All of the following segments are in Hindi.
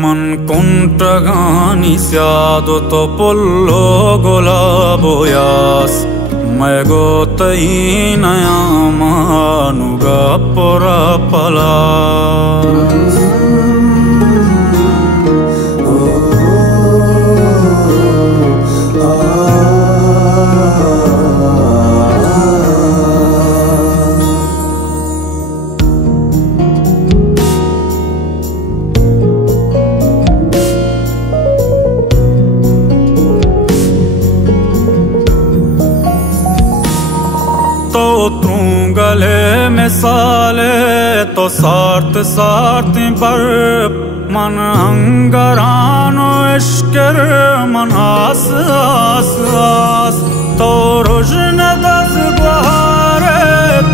मन कुंटगानी स्यादो तो पुल्लो गुलाबो यास मैं गोतई नया मानुगा पुरा पलास तो तू गले में साले तो सार्थ सार्थ पर मन अंगरानो इश्कर मन आस आस आस तो रुजन दस गुहारे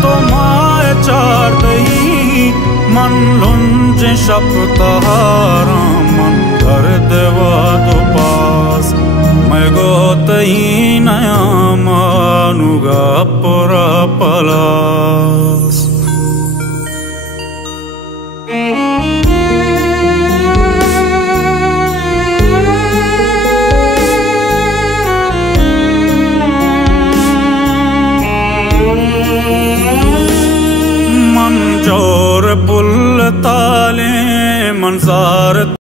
तो माए चार दही मन लुंज शपतारा मन कर देवा तो पास मैं गोतई नया मानुगा पुरा पलास मन जोर पुल ताले मंसार